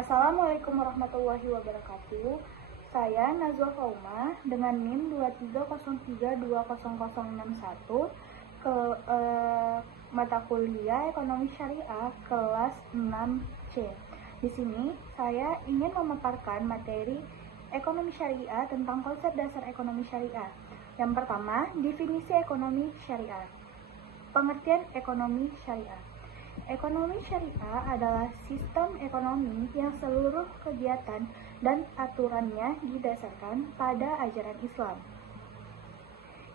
Assalamualaikum warahmatullahi wabarakatuh. Saya Nazwa Fauma dengan NIM 2303200061 ke mata kuliah Ekonomi Syariah kelas 6C. Di sini saya ingin memaparkan materi Ekonomi Syariah tentang konsep dasar ekonomi syariah. Yang pertama, definisi ekonomi syariah. Pengertian ekonomi syariah. Ekonomi syariah adalah sistem ekonomi yang seluruh kegiatan dan aturannya didasarkan pada ajaran Islam,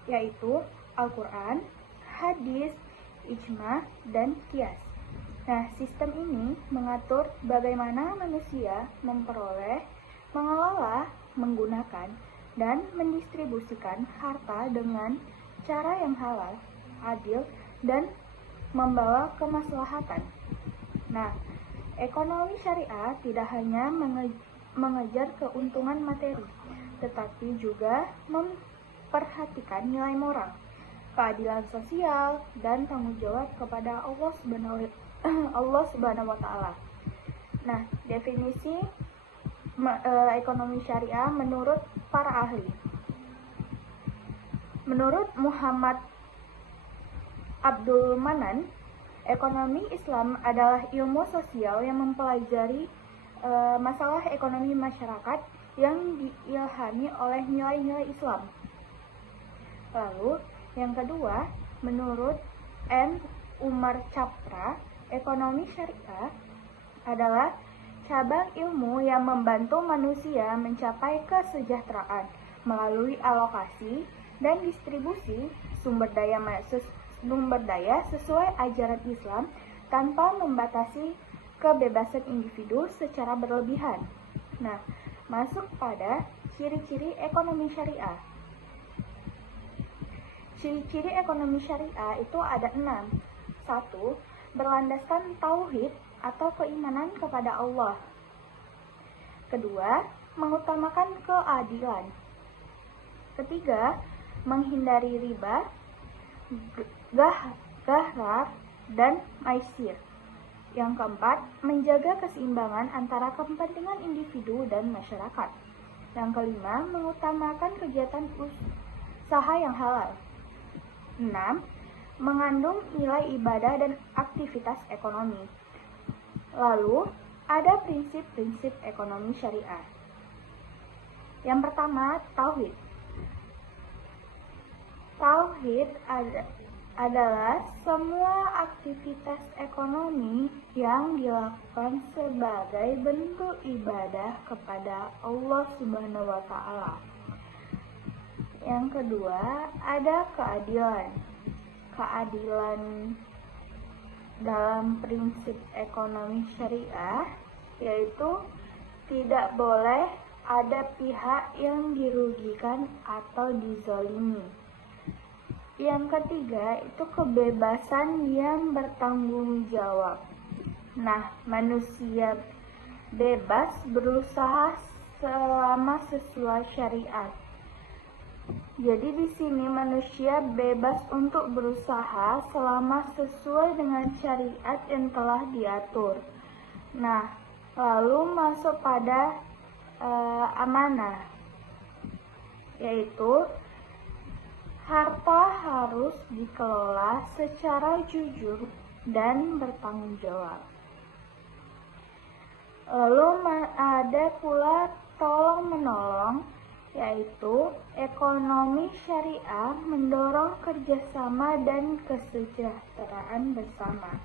yaitu Al-Quran, hadis, ijma, dan qiyas. Nah, sistem ini mengatur bagaimana manusia memperoleh, mengelola, menggunakan, dan mendistribusikan harta dengan cara yang halal, adil, dan membawa kemaslahatan. Nah, ekonomi syariah tidak hanya mengejar keuntungan materi, tetapi juga memperhatikan nilai moral, keadilan sosial, dan tanggung jawab kepada Allah Subhanahu wa Ta'ala. Nah, definisi ekonomi syariah menurut para ahli. Menurut Muhammad Abdul Manan, ekonomi Islam adalah ilmu sosial yang mempelajari masalah ekonomi masyarakat yang diilhami oleh nilai-nilai Islam. Lalu, yang kedua, menurut M. Umar Chapra, ekonomi syariah adalah cabang ilmu yang membantu manusia mencapai kesejahteraan melalui alokasi dan distribusi sumber daya sesuai ajaran Islam tanpa membatasi kebebasan individu secara berlebihan. Nah, masuk pada ciri-ciri ekonomi syariah. Ciri-ciri ekonomi syariah itu ada 6. 1. Berlandaskan tauhid atau keimanan kepada Allah. Kedua, mengutamakan keadilan. Ketiga, menghindari riba, gharar, dan maisir. Yang keempat, menjaga keseimbangan antara kepentingan individu dan masyarakat. Yang kelima, mengutamakan kegiatan usaha yang halal. 6. Mengandung nilai ibadah dan aktivitas ekonomi. Lalu, ada prinsip-prinsip ekonomi syariah. Yang pertama, tauhid. Tauhid adalah semua aktivitas ekonomi yang dilakukan sebagai bentuk ibadah kepada Allah Subhanahu wa Ta'ala. Yang kedua, ada keadilan. Keadilan dalam prinsip ekonomi syariah yaitu tidak boleh ada pihak yang dirugikan atau dizalimi. Yang ketiga itu kebebasan yang bertanggung jawab. Nah, manusia bebas berusaha selama sesuai syariat. Jadi di sini manusia bebas untuk berusaha selama sesuai dengan syariat yang telah diatur. Nah, lalu masuk pada amanah, yaitu harta harus dikelola secara jujur dan bertanggung jawab. Lalu ada pula tolong-menolong, yaitu ekonomi syariah mendorong kerjasama dan kesejahteraan bersama.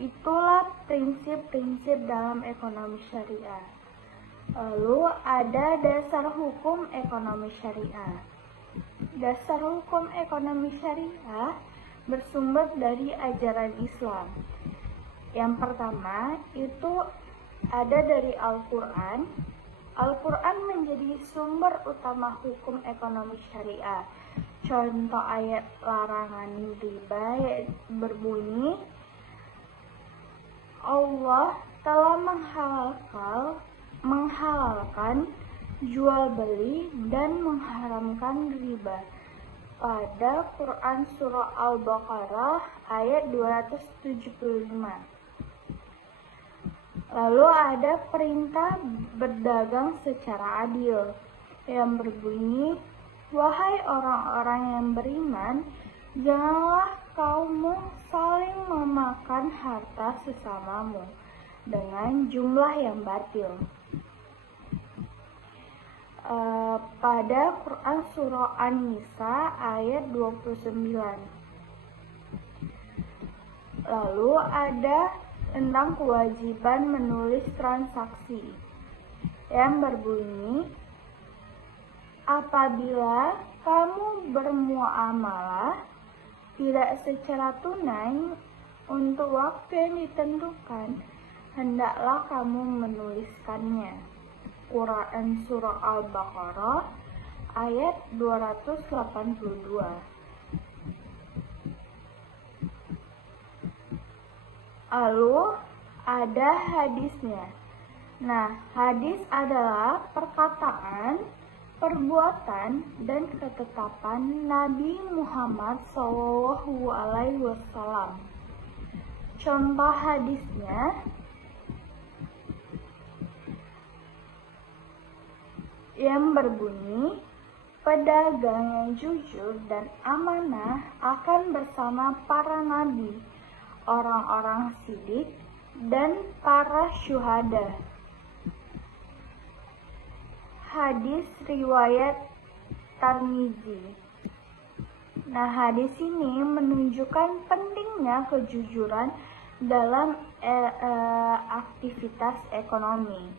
Itulah prinsip-prinsip dalam ekonomi syariah. Lalu ada dasar hukum ekonomi syariah. Dasar hukum ekonomi syariah bersumber dari ajaran Islam. Yang pertama itu ada dari Al-Quran. Al-Quran menjadi sumber utama hukum ekonomi syariah. Contoh ayat larangan riba berbunyi, Allah telah menghalalkan jual beli dan mengharamkan riba. pada Quran Surah Al-Baqarah ayat 275. Lalu ada perintah berdagang secara adil yang berbunyi, "Wahai orang-orang yang beriman, janganlah kamu saling memakan harta sesamamu dengan jumlah yang batil." Pada Quran Surah An-Nisa ayat 29. Lalu ada tentang kewajiban menulis transaksi yang berbunyi, apabila kamu bermuamalah tidak secara tunai untuk waktu yang ditentukan, hendaklah kamu menuliskannya. Quran Surah Al-Baqarah ayat 282. Lalu ada hadisnya. Nah, hadis adalah perkataan, perbuatan, dan ketetapan Nabi Muhammad SAW. Contoh hadisnya, yang berbunyi, pedagang yang jujur dan amanah akan bersama para nabi, orang-orang siddiq, dan para syuhada. Hadis riwayat Tirmizi. Nah, hadis ini menunjukkan pentingnya kejujuran dalam aktivitas ekonomi.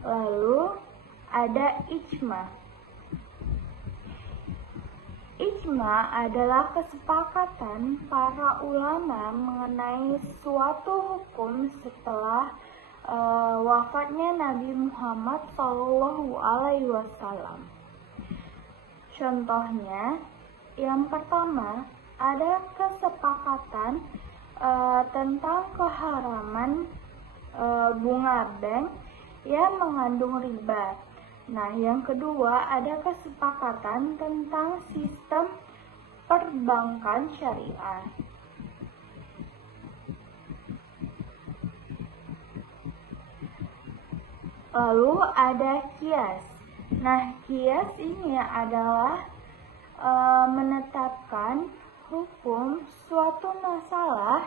Lalu ada ijma. Ijma adalah kesepakatan para ulama mengenai suatu hukum setelah wafatnya Nabi Muhammad SAW. Contohnya, yang pertama ada kesepakatan tentang keharaman bunga bank yang mengandung riba. Nah, yang kedua ada kesepakatan tentang sistem perbankan syariah. Lalu ada kias. Nah, kias ini adalah menetapkan hukum suatu masalah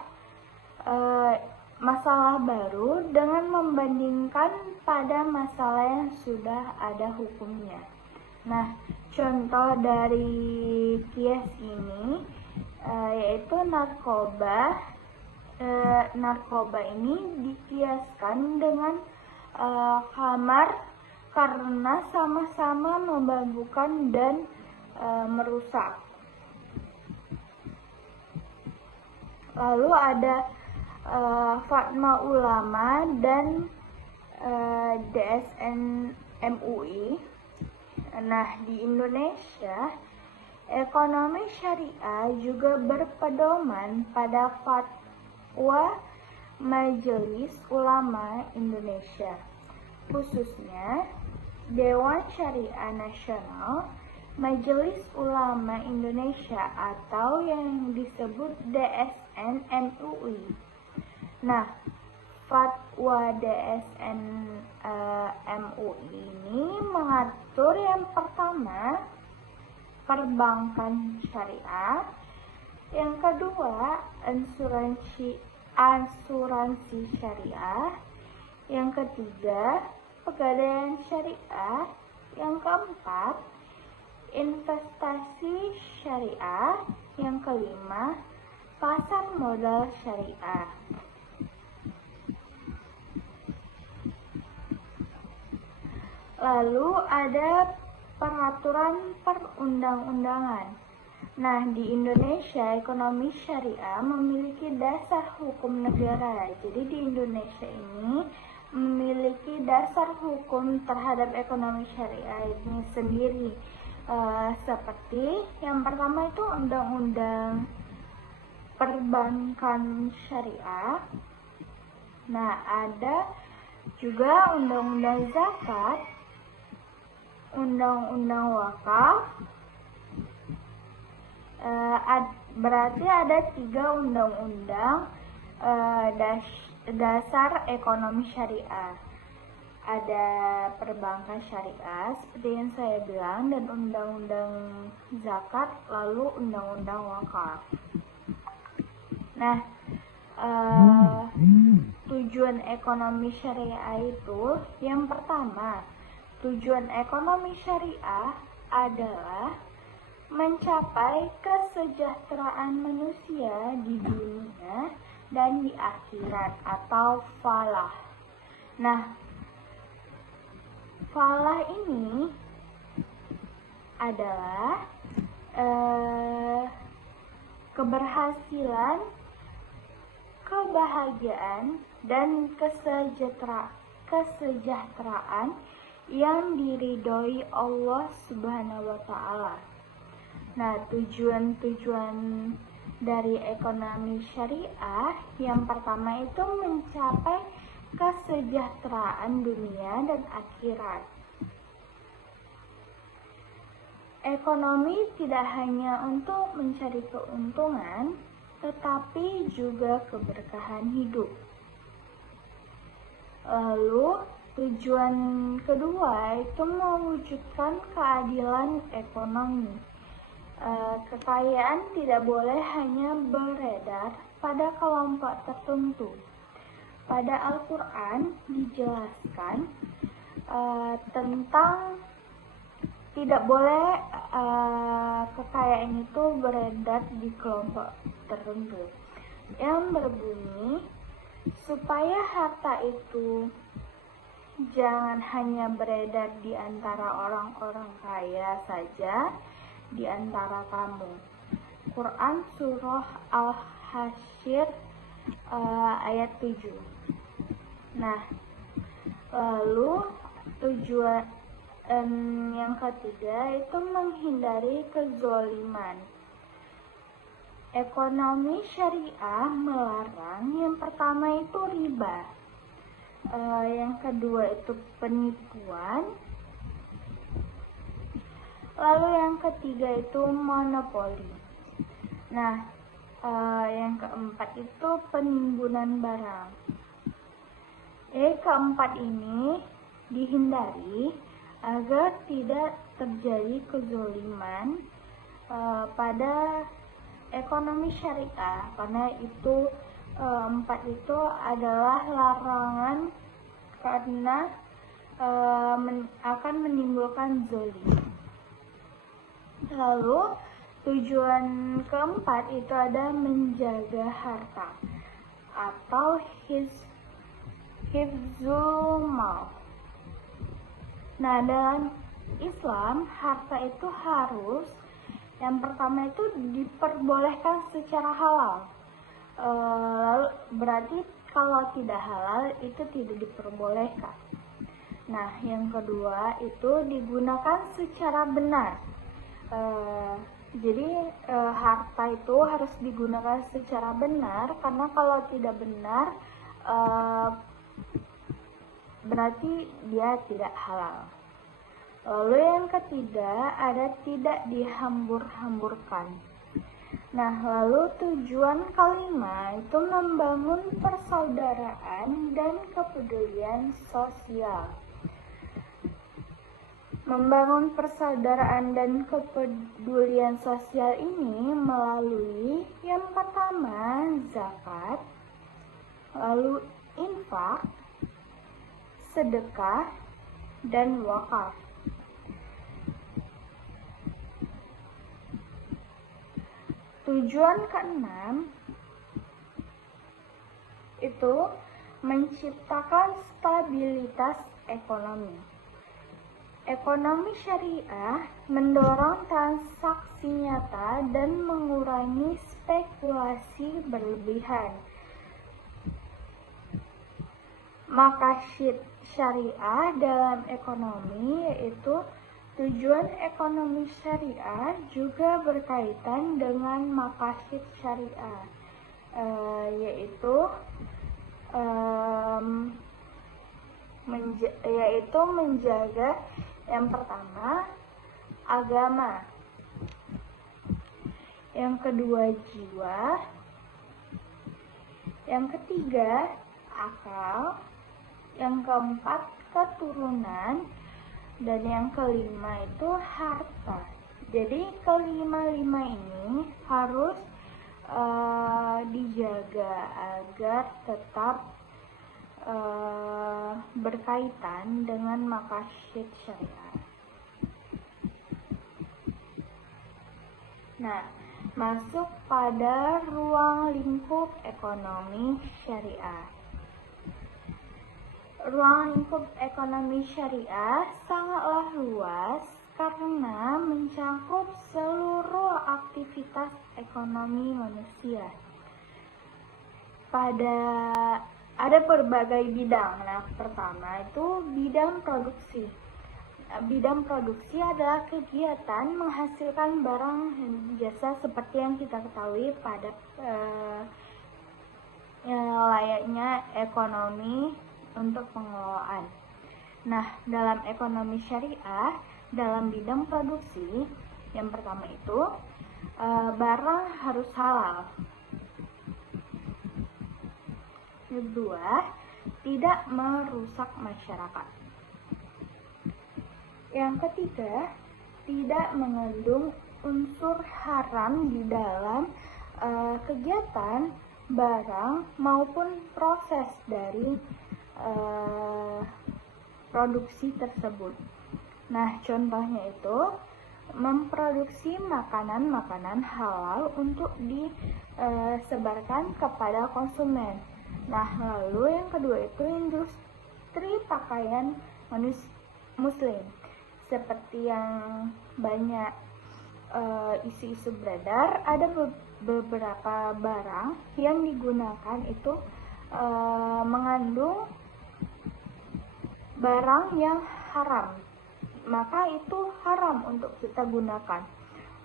baru dengan membandingkan pada masalah yang sudah ada hukumnya. Nah, contoh dari kias ini yaitu narkoba. Narkoba ini dikiaskan dengan khamar karena sama-sama memabukkan dan merusak. Lalu ada Fatwa Ulama dan DSN MUI. Nah, di Indonesia, ekonomi syariah juga berpedoman pada Fatwa Majelis Ulama Indonesia, khususnya Dewan Syariah Nasional, Majelis Ulama Indonesia atau yang disebut DSN MUI. Nah, Fatwa DSN MUI ini mengatur yang pertama perbankan syariah, yang kedua asuransi syariah, yang ketiga pegadaian syariah, yang keempat investasi syariah, yang kelima pasar modal syariah. Lalu ada peraturan perundang-undangan. Nah, di Indonesia ekonomi syariah memiliki dasar hukum negara. Jadi di Indonesia ini memiliki dasar hukum terhadap ekonomi syariah ini sendiri. Seperti yang pertama itu Undang-Undang Perbankan Syariah. Nah, ada juga Undang-Undang Zakat, Undang-Undang Wakaf, Berarti ada 3 undang-undang dasar ekonomi syariah. Ada perbankan syariah seperti yang saya bilang, dan undang-undang zakat, lalu undang-undang wakaf. Nah, tujuan ekonomi syariah itu, yang pertama, tujuan ekonomi syariah adalah mencapai kesejahteraan manusia di dunia dan di akhirat atau falah. Nah, falah ini adalah keberhasilan, kebahagiaan, dan kesejahteraan yang diridhoi Allah Subhanahu wa Ta'ala. Nah, tujuan-tujuan dari ekonomi syariah yang pertama itu mencapai kesejahteraan dunia dan akhirat. Ekonomi tidak hanya untuk mencari keuntungan, tetapi juga keberkahan hidup. Lalu, tujuan kedua itu mewujudkan keadilan ekonomi. Kekayaan tidak boleh hanya beredar pada kelompok tertentu. Pada Al-Quran dijelaskan tentang tidak boleh kekayaan itu beredar di kelompok tertentu, yang berbunyi supaya harta itu jangan hanya beredar di antara orang-orang kaya saja di antara kamu. Quran Surah Al-Hasyr ayat 7. Nah, lalu tujuan yang ketiga itu menghindari kezoliman. Ekonomi syariah melarang yang pertama itu riba, yang kedua itu penipuan, lalu yang ketiga itu monopoli. Nah, yang keempat itu penimbunan barang. Keempat ini dihindari agar tidak terjadi kezoliman pada ekonomi syariah, karena itu empat itu adalah larangan karena akan menimbulkan zolim. Lalu tujuan keempat itu ada menjaga harta atau hifzul mal. Nah, dalam Islam harta itu harus, yang pertama itu diperbolehkan secara halal. Lalu berarti kalau tidak halal itu tidak diperbolehkan. Nah, yang kedua itu digunakan secara benar. Jadi harta itu harus digunakan secara benar, karena kalau tidak benar berarti dia tidak halal. Lalu yang ketiga ada tidak dihambur-hamburkan. Nah, lalu tujuan kelima itu membangun persaudaraan dan kepedulian sosial. Membangun persaudaraan dan kepedulian sosial ini melalui yang pertama zakat, lalu infak, sedekah, dan wakaf. Tujuan keenam itu menciptakan stabilitas ekonomi. Ekonomi syariah mendorong transaksi nyata dan mengurangi spekulasi berlebihan. Maqasid syariah dalam ekonomi yaitu tujuan ekonomi syariah juga berkaitan dengan maqasid syariah, yaitu menjaga yang pertama agama, yang kedua jiwa, yang ketiga akal, yang keempat keturunan, dan yang kelima itu harta. Jadi kelima-lima ini harus dijaga agar tetap berkaitan dengan maqasid syariah. Nah, masuk pada ruang lingkup ekonomi syariah. Ruang lingkup ekonomi syariah sangatlah luas karena mencakup seluruh aktivitas ekonomi manusia. Ada berbagai bidang. Nah, pertama itu bidang produksi. Bidang produksi adalah kegiatan menghasilkan barang dan jasa seperti yang kita ketahui pada layaknya ekonomi untuk pengelolaan. Nah, dalam ekonomi syariah, dalam bidang produksi, yang pertama itu barang harus halal. Kedua, tidak merusak masyarakat. Yang ketiga, tidak mengandung unsur haram di dalam kegiatan, barang, maupun proses dari produksi tersebut. Nah, contohnya itu memproduksi makanan-makanan halal untuk disebarkan kepada konsumen. Nah, lalu yang kedua itu industri pakaian muslim. Seperti yang banyak isu-isu beredar, ada beberapa barang yang digunakan itu mengandung barang yang haram, maka itu haram untuk kita gunakan.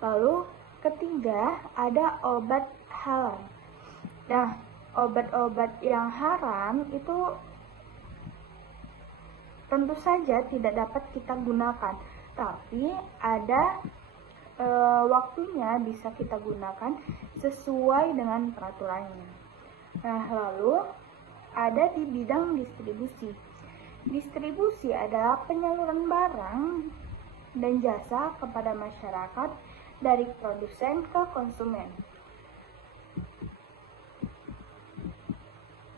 Lalu ketiga, ada obat halal. Nah, obat-obat yang haram itu tentu saja tidak dapat kita gunakan, tapi ada waktunya bisa kita gunakan sesuai dengan peraturannya. Nah, lalu ada di bidang distribusi. Distribusi adalah penyaluran barang dan jasa kepada masyarakat dari produsen ke konsumen.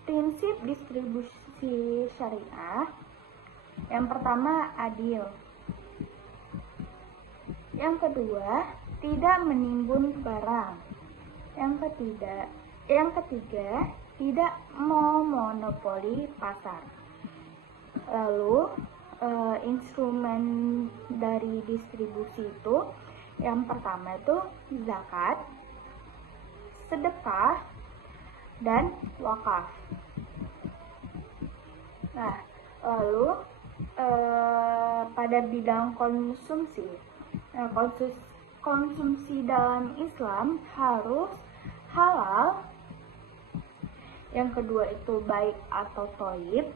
Prinsip distribusi syariah, yang pertama adil. Yang kedua, tidak menimbun barang. Yang ketiga, tidak memonopoli pasar. Lalu instrumen dari distribusi itu, yang pertama itu zakat, sedekah, dan wakaf. Nah, lalu pada bidang konsumsi, konsumsi dalam Islam harus halal. Yang kedua itu baik atau thayyib.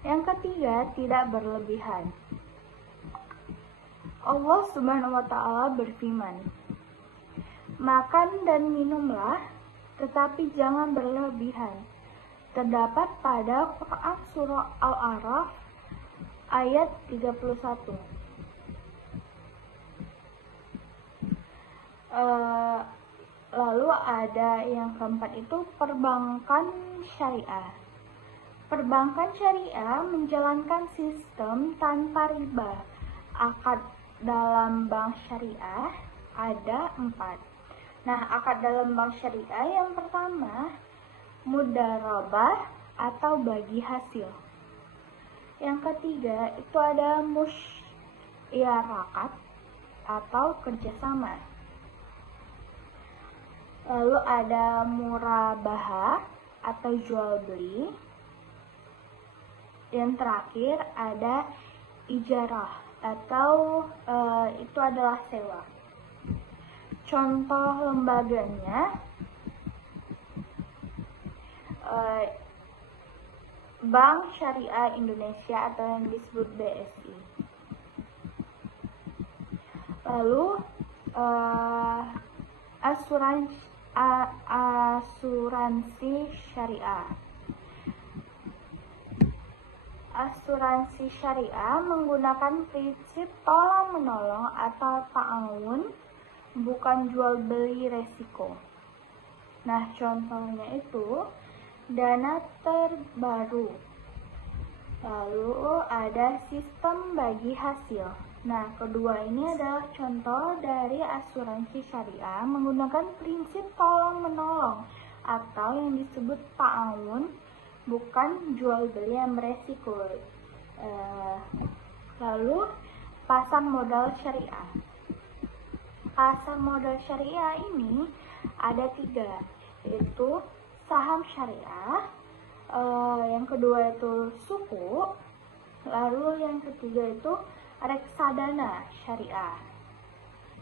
Yang ketiga, tidak berlebihan. Allah Subhanahu wa Ta'ala berfirman, "Makan dan minumlah, tetapi jangan berlebihan." Terdapat pada Quran surah Al-A'raf ayat 31. Lalu ada yang keempat itu perbankan syariah. Perbankan syariah menjalankan sistem tanpa riba. Akad dalam bank syariah ada 4. Nah, akad dalam bank syariah yang pertama, mudharabah atau bagi hasil. Yang ketiga itu ada musyarakat atau kerjasama. Lalu ada murabahah atau jual beli. Yang terakhir ada ijarah atau itu adalah sewa. Contoh lembaganya Bank Syariah Indonesia atau yang disebut BSI. Lalu asuransi syariah. Asuransi syariah menggunakan prinsip tolong-menolong atau ta'awun, bukan jual beli resiko. Nah, contohnya itu dana terbaru. Lalu ada sistem bagi hasil. Nah, kedua ini adalah contoh dari asuransi syariah menggunakan prinsip tolong-menolong atau yang disebut ta'awun, bukan jual beli yang beresiko. Lalu pasar modal syariah. Pasar modal syariah ini ada 3, yaitu saham syariah, yang kedua itu suku, lalu yang ketiga itu reksadana syariah.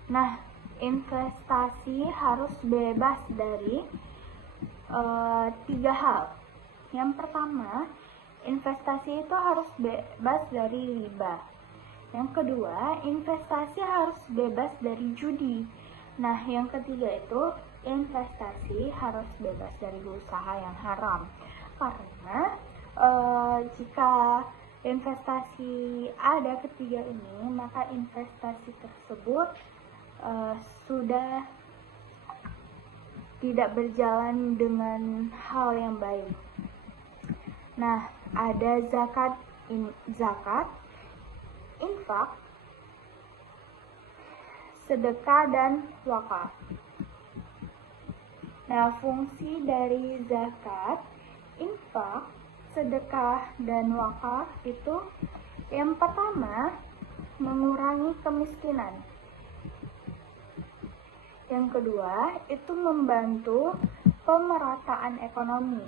Nah, investasi harus bebas dari 3 hal. Yang pertama, investasi itu harus bebas dari riba. Yang kedua, investasi harus bebas dari judi. Nah, yang ketiga itu investasi harus bebas dari usaha yang haram. Karena jika investasi ada ketiga ini, maka investasi tersebut sudah tidak berjalan dengan hal yang baik. Nah, ada zakat, infak, sedekah, dan wakaf. Nah, fungsi dari zakat, infak, sedekah, dan wakaf itu yang pertama, mengurangi kemiskinan. Yang kedua, itu membantu pemerataan ekonomi.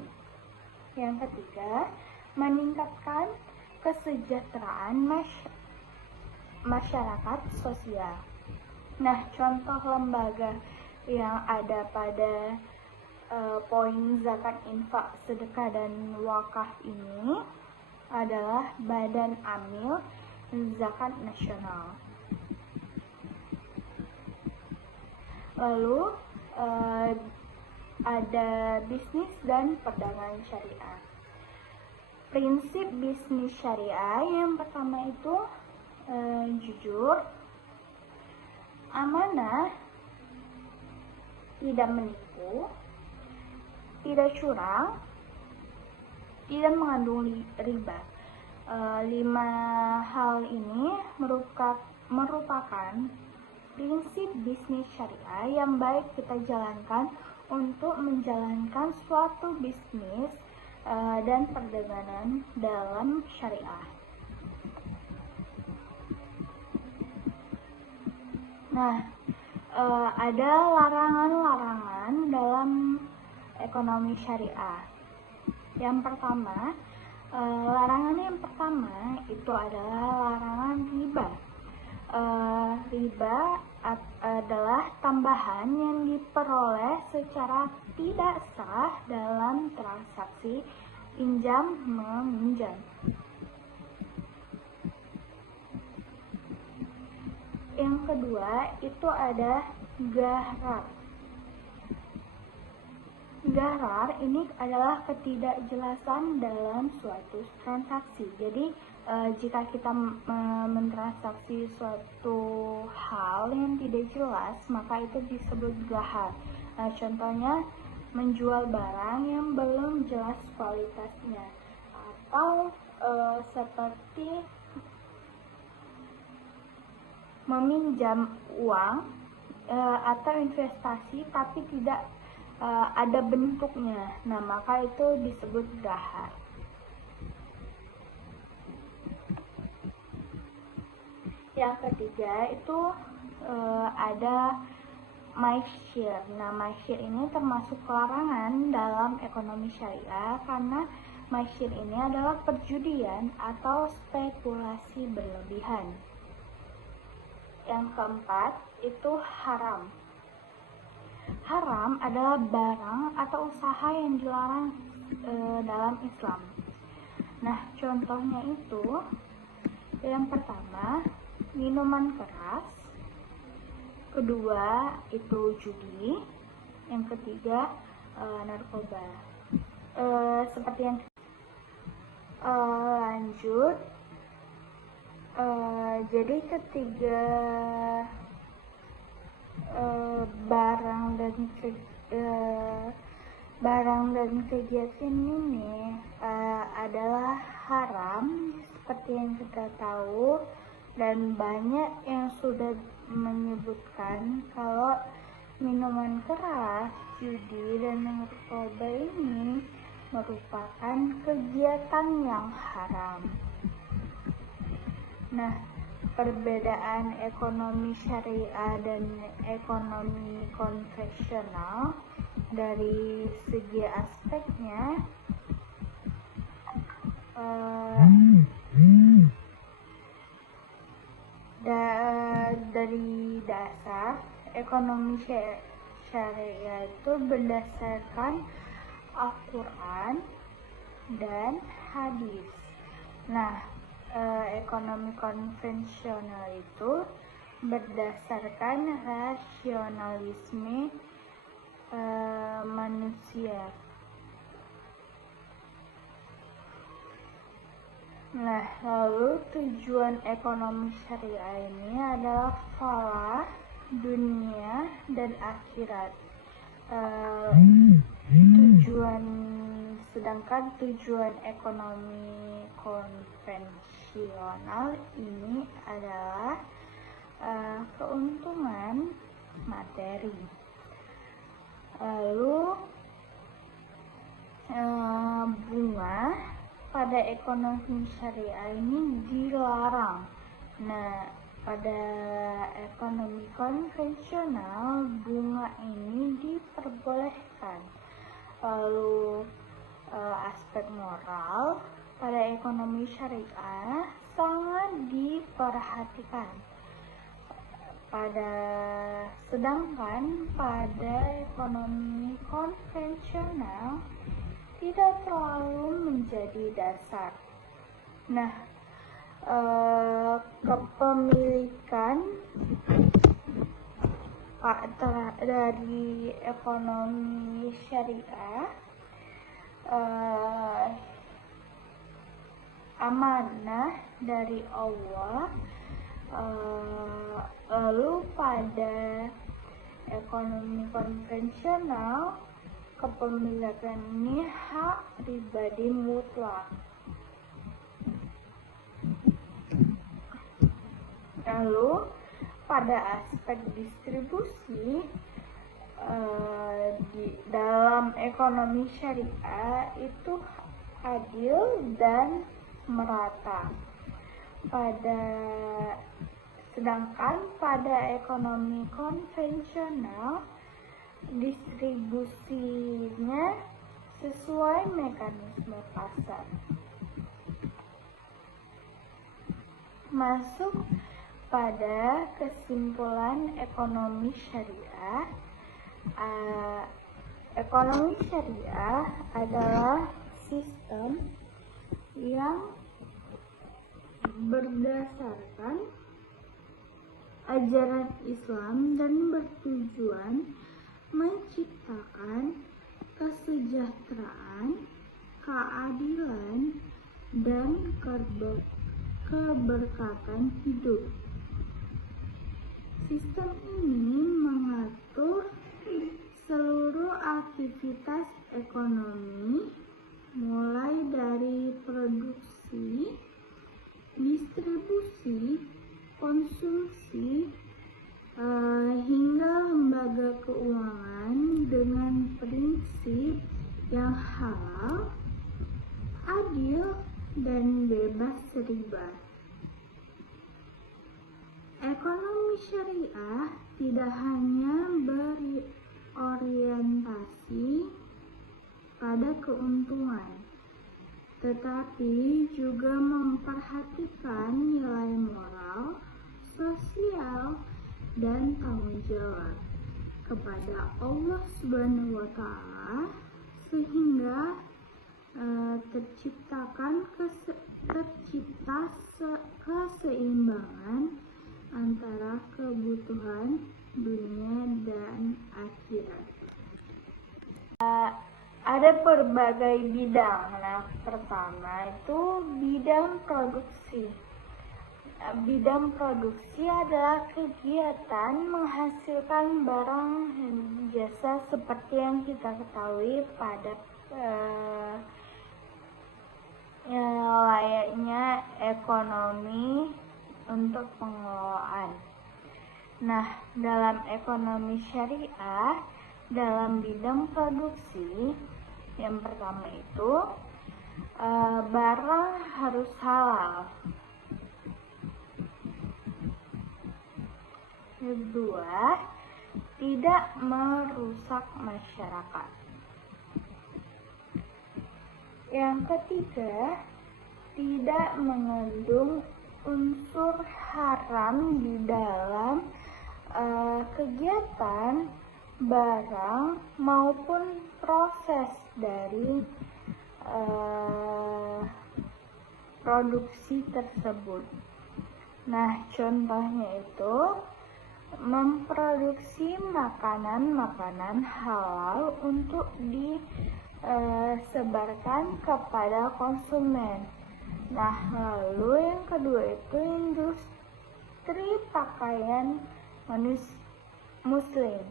Yang ketiga, meningkatkan kesejahteraan masyarakat sosial. Nah, contoh lembaga yang ada pada poin zakat, infak, sedekah, dan wakaf ini adalah Badan Amil Zakat Nasional. Lalu ada bisnis dan perdagangan syariah. Prinsip bisnis syariah yang pertama itu jujur, amanah, tidak menipu, tidak curang, tidak mengandung riba. 5 hal ini merupakan prinsip bisnis syariah yang baik kita jalankan untuk menjalankan suatu bisnis dan perdagangan dalam syariah. Nah, ada larangan-larangan dalam ekonomi syariah. Yang pertama, larangan yang pertama itu adalah larangan riba. Riba adalah tambahan yang diperoleh secara tidak sah dalam transaksi pinjam meminjam. Yang kedua itu ada gharar. Gharar ini adalah ketidakjelasan dalam suatu transaksi. Jadi jika kita mentransaksi suatu hal yang tidak jelas, maka itu disebut gharar. Contohnya menjual barang yang belum jelas kualitasnya, atau seperti meminjam uang atau investasi tapi tidak ada bentuknya. Nah, maka itu disebut gharar. Yang ketiga itu ada maisyir. Nah, maisyir ini termasuk larangan dalam ekonomi syariah karena maisyir ini adalah perjudian atau spekulasi berlebihan. Yang keempat itu haram. Haram adalah barang atau usaha yang dilarang dalam Islam. Nah, contohnya itu yang pertama, minuman keras, kedua itu judi, yang ketiga narkoba. Seperti yang lanjut, jadi ketiga barang dan kegiatan ini adalah haram seperti yang kita tahu, dan banyak yang sudah menyebutkan kalau minuman keras, judi, dan narkoba ini merupakan kegiatan yang haram. Nah, perbedaan ekonomi syariah dan ekonomi konvensional dari segi aspeknya, dari dasar ekonomi syariah itu berdasarkan Al-Quran dan hadis. Nah, ekonomi konvensional itu berdasarkan rasionalisme manusia. Nah, lalu tujuan ekonomi syariah ini adalah falah dunia dan akhirat. Sedangkan tujuan ekonomi konvensional ini adalah keuntungan materi. Lalu bunga pada ekonomi syariah ini dilarang. Nah, pada ekonomi konvensional bunga ini diperbolehkan. Lalu aspek moral pada ekonomi syariah sangat diperhatikan. Sedangkan pada ekonomi konvensional tidak terlalu menjadi dasar. Nah, kepemilikan dari ekonomi syariah, amanah dari Allah. Lalu pada ekonomi konvensional, kepemilikan ini hak pribadi mutlak. Lalu pada aspek distribusi, dalam ekonomi syariah itu adil dan merata. Sedangkan pada ekonomi konvensional, distribusinya sesuai mekanisme pasar. Masuk pada kesimpulan ekonomi syariah. Ekonomi syariah adalah sistem yang berdasarkan ajaran Islam dan bertujuan menciptakan kesejahteraan, keadilan, dan keberkatan hidup. Sistem ini mengatur seluruh aktivitas ekonomi, mulai dari produksi, distribusi, konsumsi, hingga lembaga keuangan dengan prinsip yang halal, adil, dan bebas riba. Ekonomi syariah tidak hanya berorientasi pada keuntungan, tetapi juga memperhatikan nilai moral, sosial, dan tanggung jawab kepada Allah Subhanahu wa Ta'ala, sehingga tercipta keseimbangan antara kebutuhan dunia dan akhirat. Ada berbagai bidang. Nah, pertama itu bidang produksi. Bidang produksi adalah kegiatan menghasilkan barang dan jasa seperti yang kita ketahui pada layaknya ekonomi untuk pengelolaan. Nah, dalam ekonomi syariah, dalam bidang produksi, yang pertama itu barang harus halal. Kedua, tidak merusak masyarakat. Yang ketiga, tidak mengandung unsur haram di dalam kegiatan barang maupun proses dari produksi tersebut. Nah, contohnya itu memproduksi makanan-makanan halal untuk disebarkan kepada konsumen. Nah, lalu yang kedua itu industri pakaian muslim,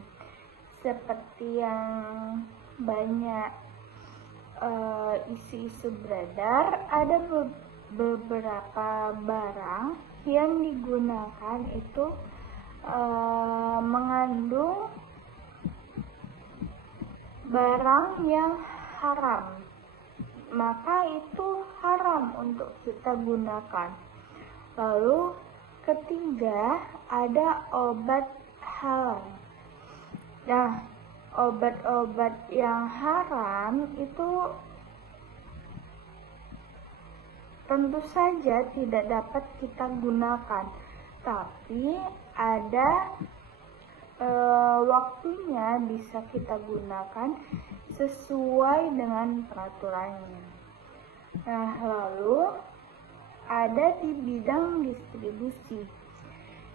seperti yang banyak isu-isu beredar. Ada beberapa barang yang digunakan itu mengandung barang yang haram, maka itu haram untuk kita gunakan. Lalu ketiga, ada obat halal. Nah, obat-obat yang haram itu tentu saja tidak dapat kita gunakan, tapi ada waktunya bisa kita gunakan sesuai dengan peraturannya. Nah, lalu ada di bidang distribusi.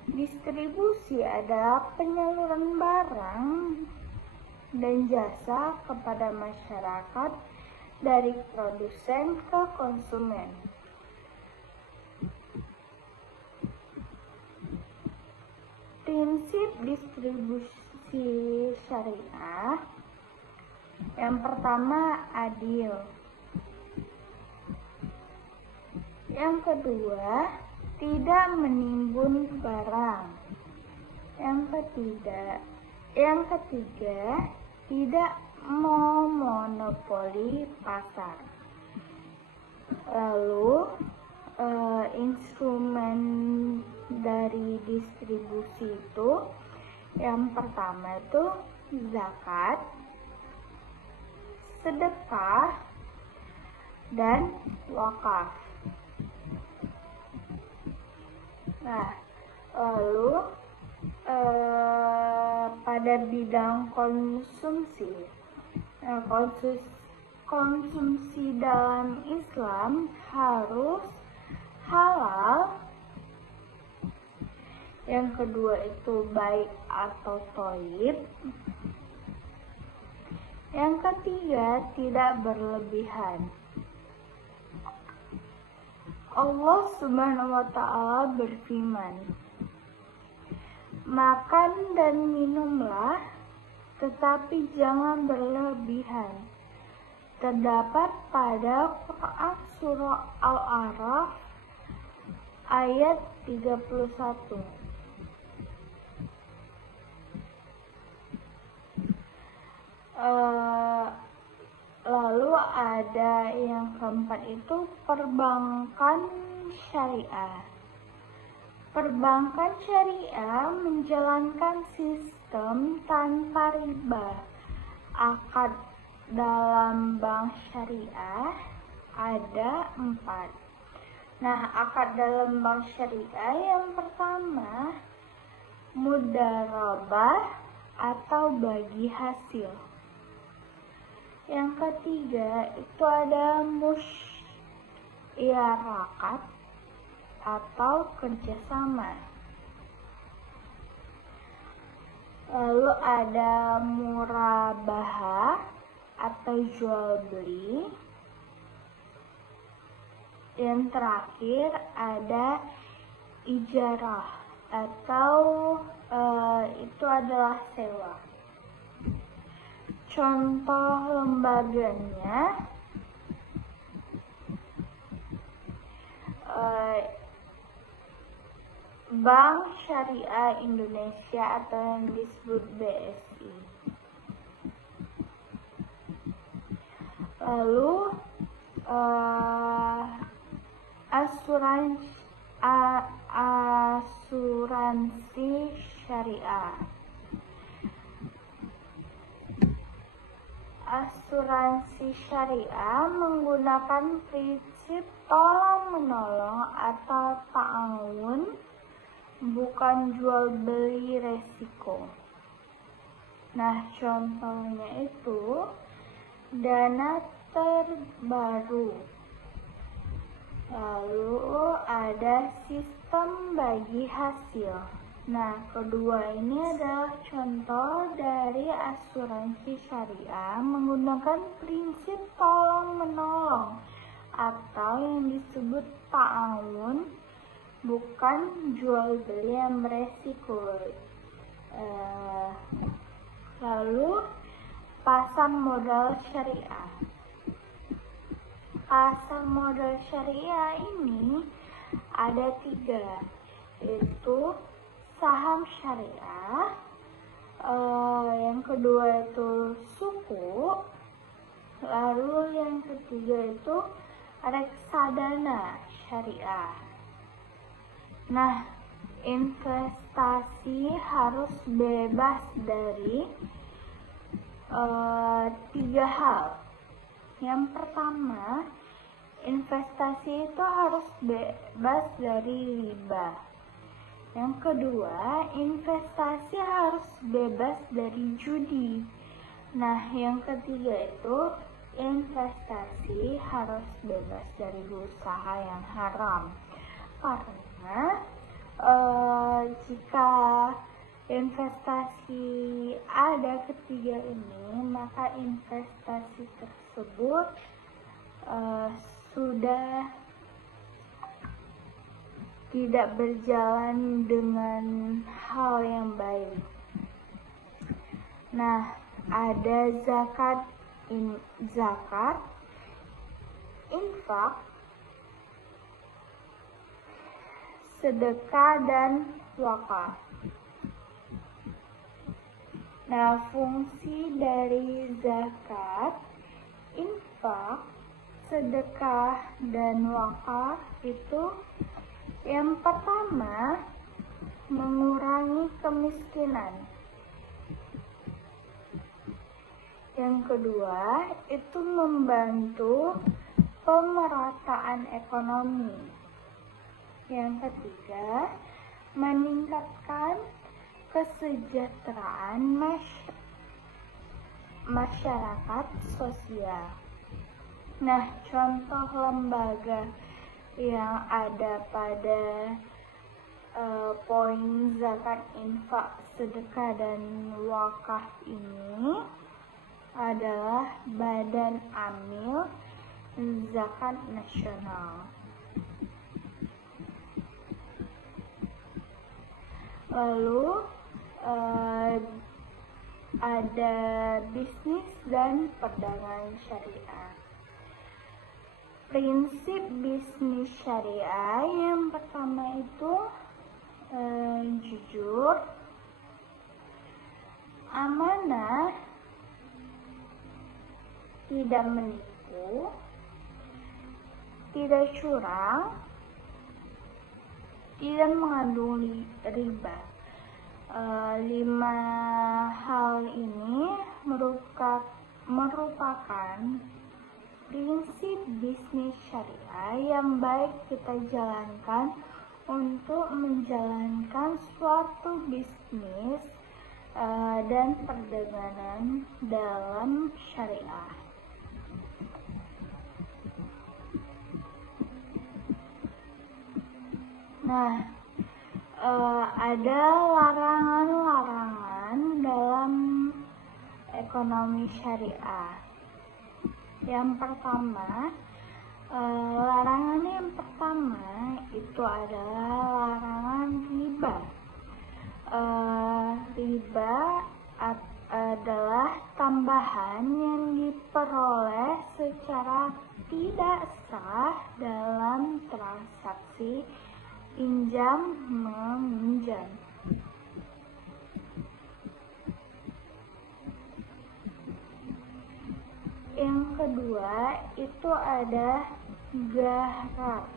Distribusi adalah penyaluran barang dan jasa kepada masyarakat dari produsen ke konsumen. Prinsip distribusi syariah yang pertama adil. Yang kedua, tidak menimbun barang. Yang ketiga, tidak memonopoli pasar. Lalu instrumen dari distribusi itu yang pertama itu zakat, sedekah, dan wakaf. Nah, lalu pada bidang konsumsi, konsumsi dalam Islam harus halal. Yang kedua itu baik atau thayyib. Yang ketiga, tidak berlebihan. Allah Subhanahu wa Ta'ala berfirman, makan dan minumlah, tetapi jangan berlebihan. Terdapat pada Quran surah Al-A'raf ayat 31. Lalu ada yang keempat itu perbankan syariah. Perbankan syariah menjalankan sistem tanpa riba. Akad dalam bank syariah ada 4. Nah, akad dalam bank syariah yang pertama mudharabah atau bagi hasil. Yang ketiga itu ada musyarakat atau kerjasama. Lalu ada murabahah atau jual beli. Yang terakhir ada ijarah atau itu adalah sewa. Contoh lembaganya Bank Syariah Indonesia atau yang disebut BSI. Lalu asuransi syariah. Asuransi syariah menggunakan prinsip tolong-menolong atau ta'awun, bukan jual beli resiko. Nah, contohnya itu dana terbaru. Lalu ada sistem bagi hasil. Nah, kedua ini adalah contoh dari asuransi syariah menggunakan prinsip tolong-menolong atau yang disebut ta'awun, bukan jual beli yang beresiko. Lalu pasar modal syariah. Pasar modal syariah ini ada 3, yaitu saham syariah, yang kedua itu suku, lalu yang ketiga itu reksadana syariah. Nah, investasi harus bebas dari 3 hal. Yang pertama, investasi itu harus bebas dari riba. Yang kedua, investasi harus bebas dari judi. Nah, yang ketiga itu investasi harus bebas dari usaha yang haram. Karena jika investasi ada ketiga ini, maka investasi tersebut sudah tidak berjalan dengan hal yang baik. Nah, ada zakat, infak, sedekah, dan wakaf. Nah, fungsi dari zakat, infak, sedekah, dan wakaf itu yang pertama, mengurangi kemiskinan. Yang kedua, itu membantu pemerataan ekonomi. Yang ketiga, meningkatkan kesejahteraan masyarakat sosial. Nah, contoh lembaga yang ada pada poin zakat, infak, sedekah, dan wakaf ini adalah Badan Amil Zakat Nasional. Lalu ada bisnis dan perdagangan syariah. Prinsip bisnis syariah yang pertama itu jujur, amanah, tidak menipu, tidak curang, tidak mengandung riba. 5 hal ini merupakan prinsip bisnis syariah yang baik kita jalankan untuk menjalankan suatu bisnis dan perdagangan dalam syariah. Nah, ada larangan-larangan dalam ekonomi syariah. Yang pertama, larangan yang pertama itu adalah larangan riba. Riba adalah tambahan yang diperoleh secara tidak sah dalam transaksi pinjam meminjam. Yang kedua itu ada gharar.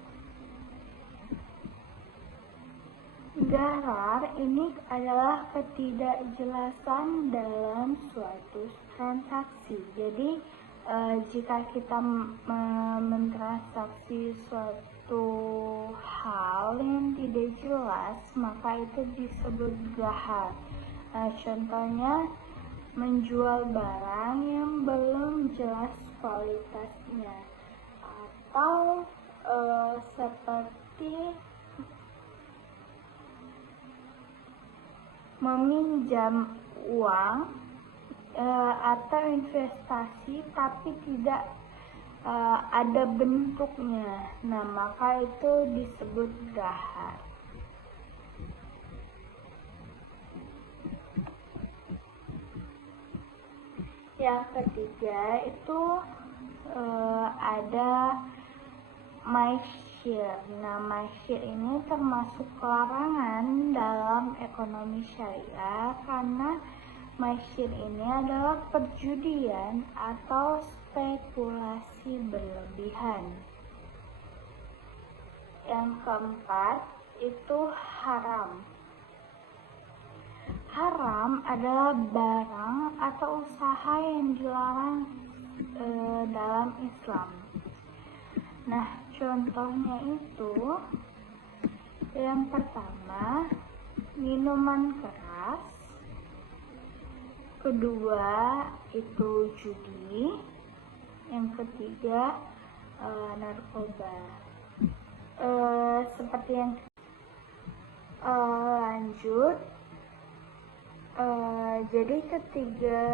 Gharar ini adalah ketidakjelasan dalam suatu transaksi. Jadi jika kita mentransaksi suatu hal yang tidak jelas, maka itu disebut gharar. Contohnya menjual barang yang belum jelas kualitasnya, atau seperti meminjam uang atau investasi tapi tidak ada bentuknya. Nah, maka itu disebut gharar. Yang ketiga itu ada maisir. Nah, maisir ini termasuk larangan dalam ekonomi syariah karena maisir ini adalah perjudian atau spekulasi berlebihan. Yang keempat itu haram. Haram adalah barang atau usaha yang dilarang dalam Islam. Nah, contohnya itu yang pertama minuman keras, kedua itu judi, yang ketiga narkoba. Seperti yang lanjut. Jadi ketiga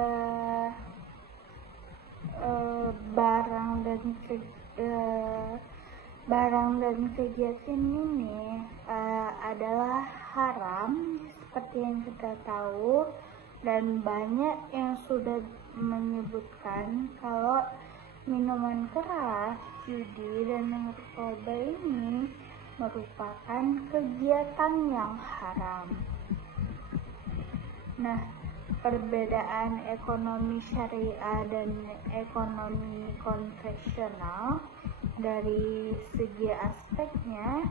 barang dan kegiatan ini adalah haram seperti yang kita tahu, dan banyak yang sudah menyebutkan kalau minuman keras, judi, dan narkoba ini merupakan kegiatan yang haram. Nah, perbedaan ekonomi syariah dan ekonomi konvensional dari segi aspeknya,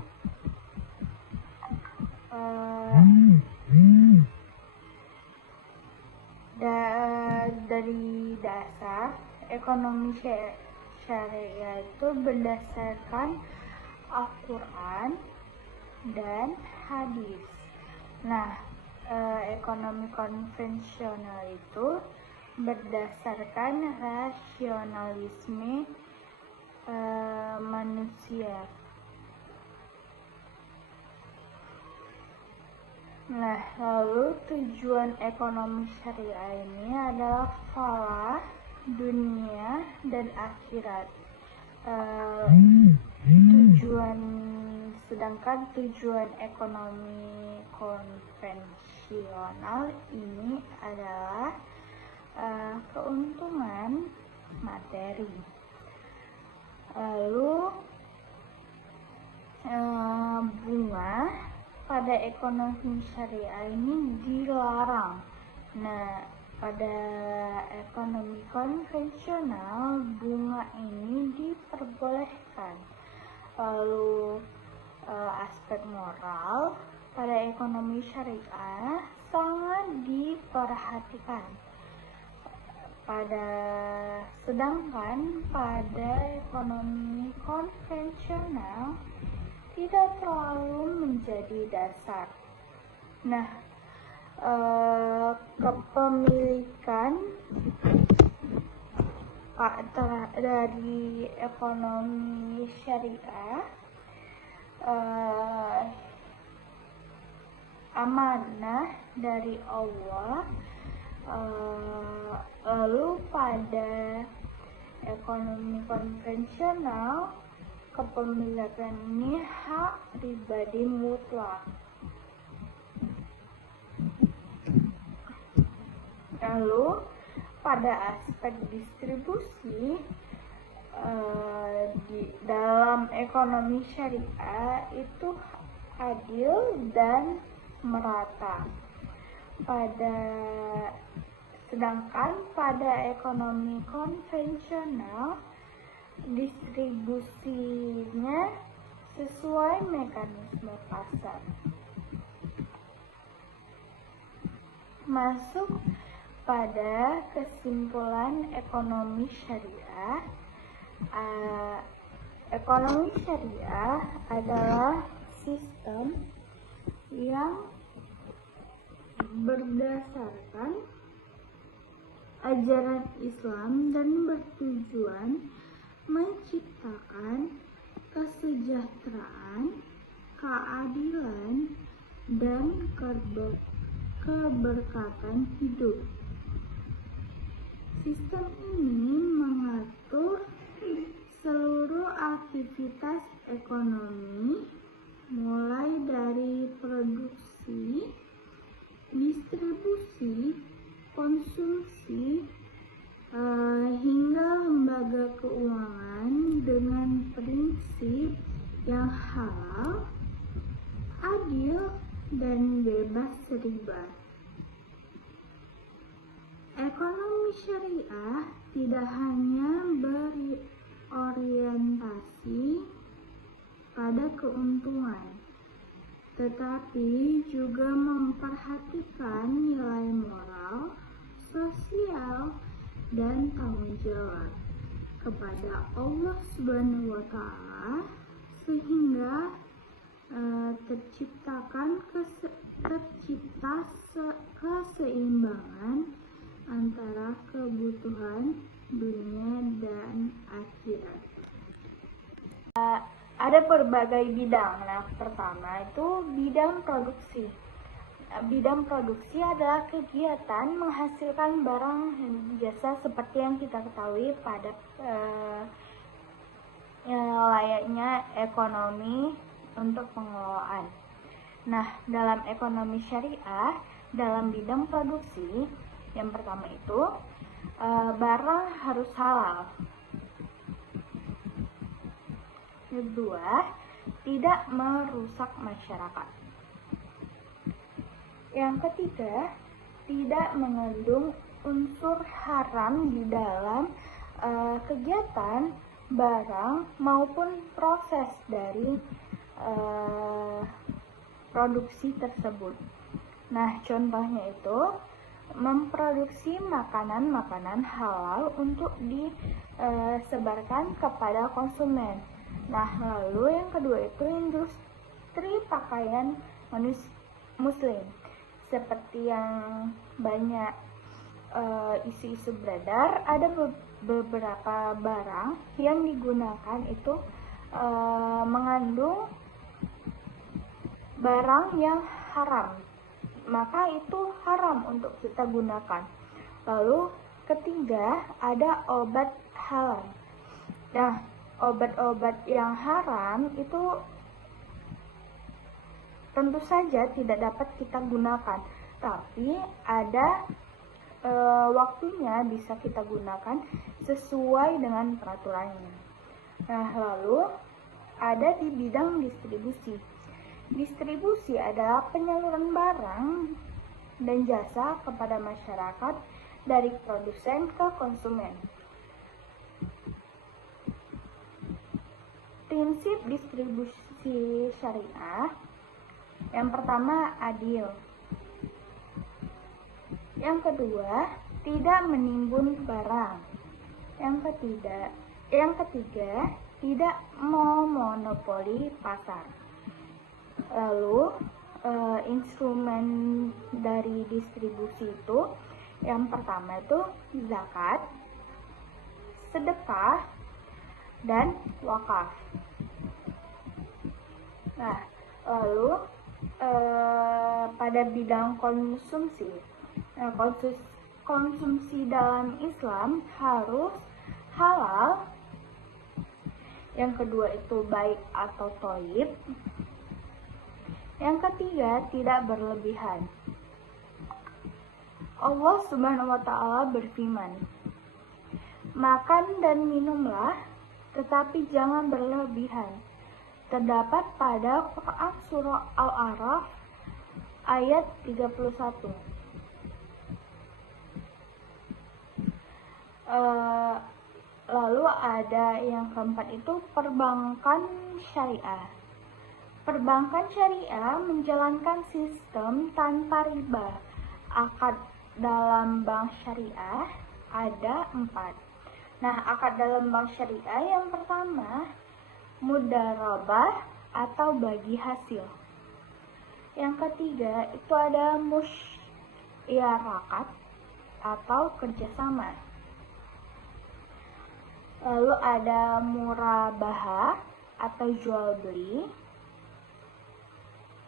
dari dasar ekonomi syariah itu berdasarkan Al-Quran dan hadis. Nah, ekonomi konvensional itu berdasarkan rasionalisme manusia. Nah, lalu tujuan ekonomi syariah ini adalah falah dunia dan akhirat. Sedangkan tujuan ekonomi konvensional ini adalah keuntungan materi. Lalu bunga pada ekonomi syariah ini dilarang. Nah, pada ekonomi konvensional bunga ini diperbolehkan. Lalu aspek moral pada ekonomi syariah sangat diperhatikan. Sedangkan pada ekonomi konvensional tidak terlalu menjadi dasar. Nah, kepemilikan dari ekonomi syariah amanah dari Allah Lalu pada ekonomi konvensional, kepemilikan ini hak pribadi mutlak. Lalu pada aspek distribusi, di dalam ekonomi syariah itu adil dan merata. Sedangkan pada ekonomi konvensional, distribusinya sesuai mekanisme pasar. Masuk pada kesimpulan ekonomi syariah. Ekonomi syariah adalah sistem yang berdasarkan ajaran Islam dan bertujuan menciptakan kesejahteraan, keadilan, dan keberkatan hidup. Sistem ini mengatur seluruh aktivitas ekonomi, mulai dari produksi, distribusi, konsumsi, hingga lembaga keuangan dengan prinsip yang halal, adil, dan bebas riba. Ekonomi syariah tidak hanya berorientasi pada keuntungan, tetapi juga memperhatikan nilai moral, sosial, dan tanggung jawab kepada Allah Subhanahu wa Ta'ala, sehingga tercipta keseimbangan antara kebutuhan dunia dan akhirat. Ada berbagai bidang. Nah, pertama itu bidang produksi. Bidang produksi adalah kegiatan menghasilkan barang dan jasa seperti yang kita ketahui pada layaknya ekonomi untuk pengelolaan. Nah, dalam ekonomi syariah, dalam bidang produksi, yang pertama itu barang harus halal. Kedua, tidak merusak masyarakat. Yang ketiga, tidak mengandung unsur haram di dalam kegiatan, barang, maupun proses dari produksi tersebut. Nah, contohnya itu memproduksi makanan-makanan halal untuk disebarkan kepada konsumen. Nah, lalu yang kedua itu industri pakaian muslim. Seperti yang banyak isu-isu beredar, ada beberapa barang yang digunakan itu mengandung barang yang haram, maka itu haram untuk kita gunakan. Lalu ketiga, ada obat halal. Nah, obat-obat yang haram itu tentu saja tidak dapat kita gunakan, tapi ada waktunya bisa kita gunakan sesuai dengan peraturannya. Nah, lalu ada di bidang distribusi. Distribusi adalah penyaluran barang dan jasa kepada masyarakat dari produsen ke konsumen. Prinsip distribusi syariah, yang pertama adil. Yang kedua, tidak menimbun barang. Yang ketiga, tidak memonopoli pasar. Lalu instrumen dari distribusi itu, yang pertama itu zakat, sedekah, dan wakaf. Nah, lalu pada bidang konsumsi, konsumsi dalam Islam harus halal. Yang kedua itu baik atau thayyib. Yang ketiga tidak berlebihan. Allah Subhanahu wa Ta'ala berfirman, "Makan dan minumlah, tetapi jangan berlebihan." Terdapat pada Quran Surah Al-A'raf ayat 31. Lalu ada yang keempat itu perbankan syariah. Perbankan syariah menjalankan sistem tanpa riba. Akad dalam bank syariah ada 4. Nah, akad dalam bank syariah yang pertama mudharabah atau bagi hasil. Yang ketiga itu ada musyarakat atau kerjasama. Lalu ada murabahah atau jual beli.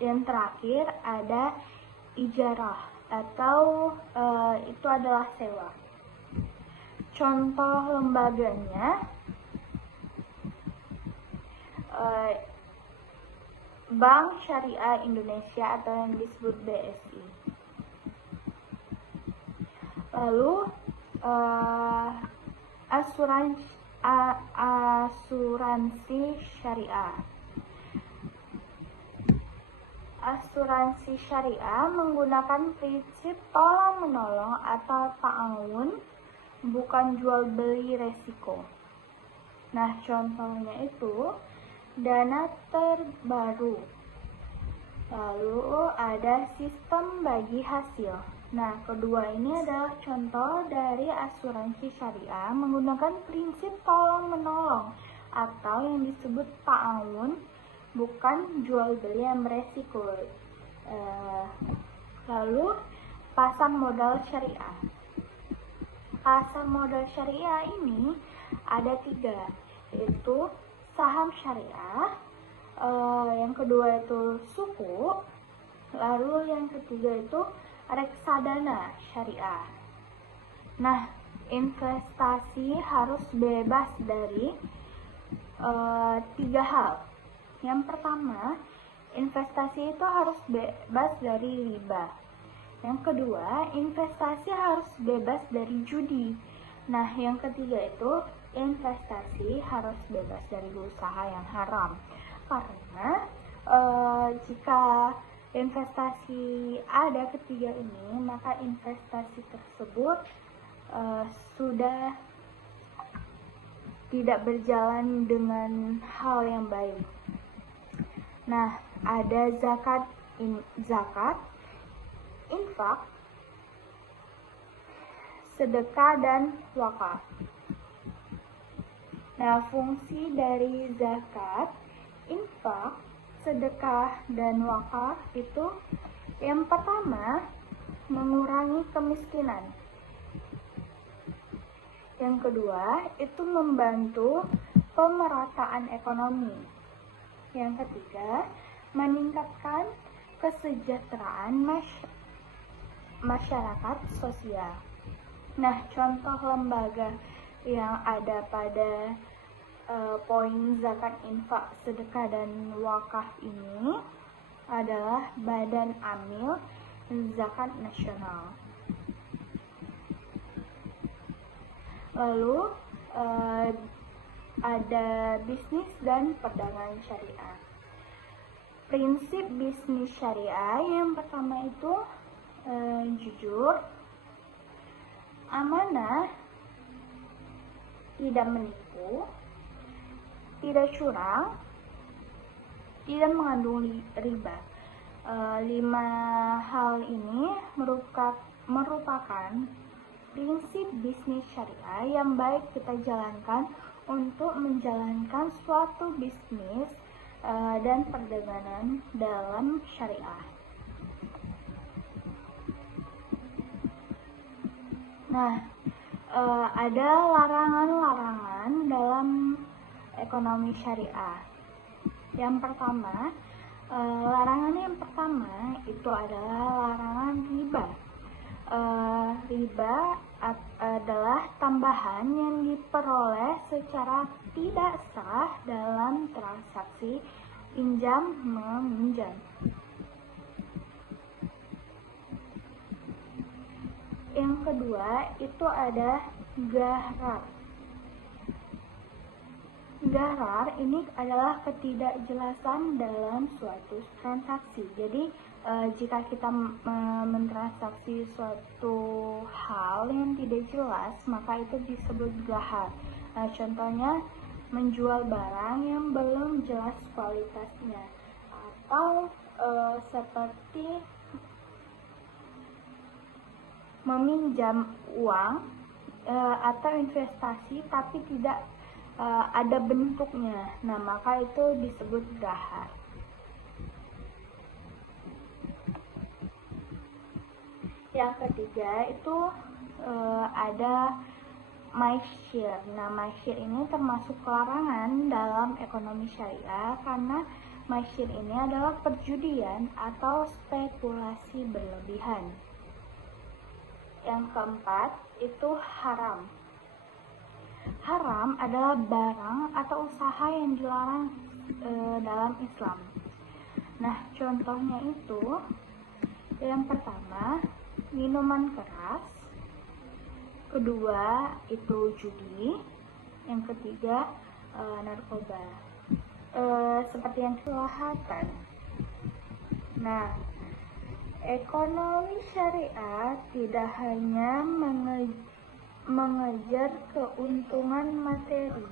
Yang terakhir ada ijarah atau itu adalah sewa. Contoh lembaganya Bank Syariah Indonesia atau yang disebut BSI. Lalu asuransi syariah. Asuransi syariah menggunakan prinsip tolong-menolong atau ta'awun, bukan jual beli resiko. Nah, contohnya itu dana terbaru. Lalu ada sistem bagi hasil. Nah, kedua ini adalah contoh dari asuransi syariah menggunakan prinsip tolong-menolong atau yang disebut ta'awun, bukan jual beli yang beresiko. Lalu pasar modal syariah. Pasar modal syariah ini ada 3, yaitu saham syariah, yang kedua itu suku, lalu yang ketiga itu reksadana syariah. Nah, investasi harus bebas dari 3 hal. Yang pertama, investasi itu harus bebas dari riba. Yang kedua, investasi harus bebas dari judi. Nah, yang ketiga itu investasi harus bebas dari usaha yang haram. Karena jika investasi ada ketiga ini, maka investasi tersebut sudah tidak berjalan dengan hal yang baik. Nah, ada zakat, infak, sedekah, dan wakaf. Nah, fungsi dari zakat, infak, sedekah, dan wakaf itu yang pertama mengurangi kemiskinan. Yang kedua itu membantu pemerataan ekonomi. Yang ketiga, meningkatkan kesejahteraan masyarakat sosial. Nah, contoh lembaga yang ada pada poin zakat, infak, sedekah, dan wakaf ini adalah Badan Amil Zakat Nasional. Lalu ada bisnis dan perdagangan syariah. Prinsip bisnis syariah yang pertama itu jujur, amanah, tidak menipu, tidak curang, tidak mengandung riba. 5 hal ini merupakan prinsip bisnis syariah yang baik kita jalankan untuk menjalankan suatu bisnis dan perdagangan dalam syariah. Nah, ada larangan-larangan dalam ekonomi syariah. Yang pertama, larangan yang pertama itu adalah larangan riba. Riba adalah tambahan yang diperoleh secara tidak sah dalam transaksi pinjam meminjam. Yang kedua itu ada gharar. Gharar ini adalah ketidakjelasan dalam suatu transaksi. Jadi jika kita mentransaksi suatu hal yang tidak jelas, maka itu disebut gharar. Contohnya menjual barang yang belum jelas kualitasnya, atau seperti meminjam uang atau investasi tapi tidak ada bentuknya. Nah, maka itu disebut gharar. Yang ketiga itu ada maisir. Nah, maisir ini termasuk larangan dalam ekonomi syariah karena maisir ini adalah perjudian atau spekulasi berlebihan. Yang keempat itu haram. Haram adalah barang atau usaha yang dilarang dalam Islam. Nah, contohnya itu yang pertama minuman keras, kedua itu judi, yang ketiga narkoba. Seperti yang kelihatan. Nah, ekonomi syariah tidak hanya mengejar keuntungan materi,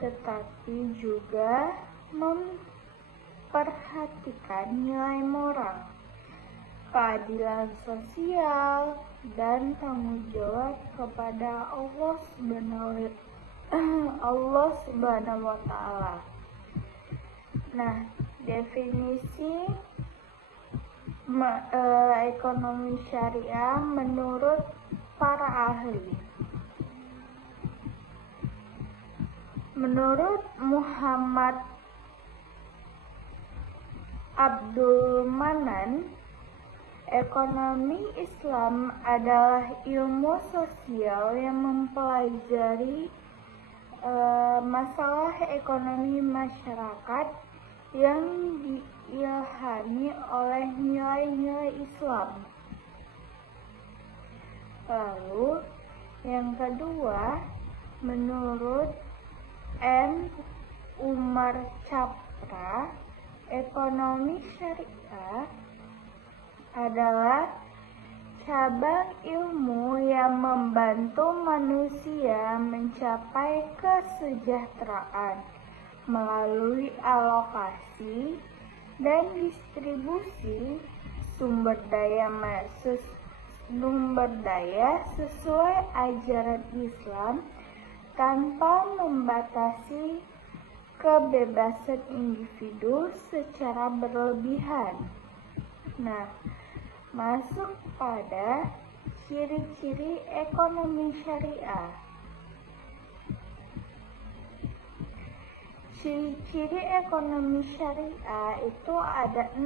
tetapi juga memperhatikan nilai moral, keadilan sosial, dan tanggung jawab kepada Allah Subhanahu wa Ta'ala. Nah, definisi ekonomi syariah menurut para ahli. Menurut Muhammad Abdul Manan, ekonomi Islam adalah ilmu sosial yang mempelajari masalah ekonomi masyarakat yang diilhami oleh nilai-nilai Islam. Lalu, yang kedua, menurut N. Umar Chapra, ekonomi syariah adalah cabang ilmu yang membantu manusia mencapai kesejahteraan melalui alokasi dan distribusi sumber daya sesuai ajaran Islam tanpa membatasi kebebasan individu secara berlebihan. Nah, masuk pada ciri-ciri ekonomi syariah. Ciri-ciri ekonomi syariah itu ada 6.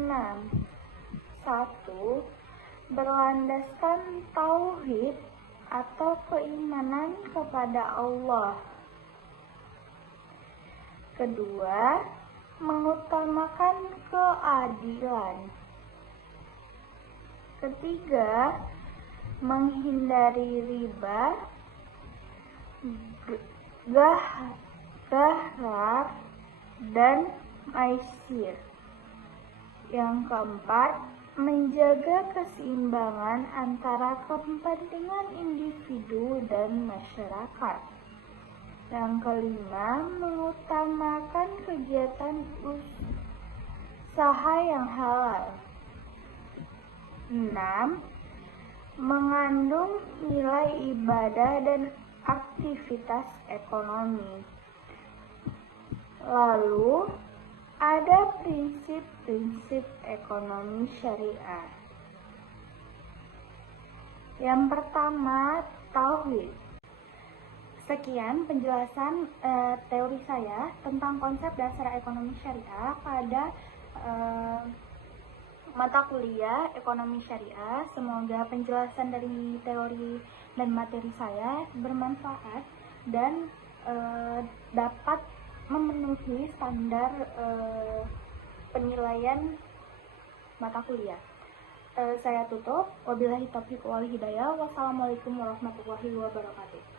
1. Berlandaskan tauhid atau keimanan kepada Allah. Kedua, mengutamakan keadilan. Ketiga, menghindari riba, gharar, dan maisir. Yang keempat, menjaga keseimbangan antara kepentingan individu dan masyarakat. Yang kelima, mengutamakan kegiatan usaha yang halal. 6. Mengandung nilai ibadah dan aktivitas ekonomi. Lalu, ada prinsip-prinsip ekonomi syariah. Yang pertama, tauhid. Sekian penjelasan teori saya tentang konsep dasar ekonomi syariah pada mata kuliah ekonomi syariah. Semoga penjelasan dari teori dan materi saya bermanfaat dan dapat memenuhi standar penilaian mata kuliah. Saya tutup. Wabillahi taufiq wal hidayah. Wassalamualaikum warahmatullahi wabarakatuh.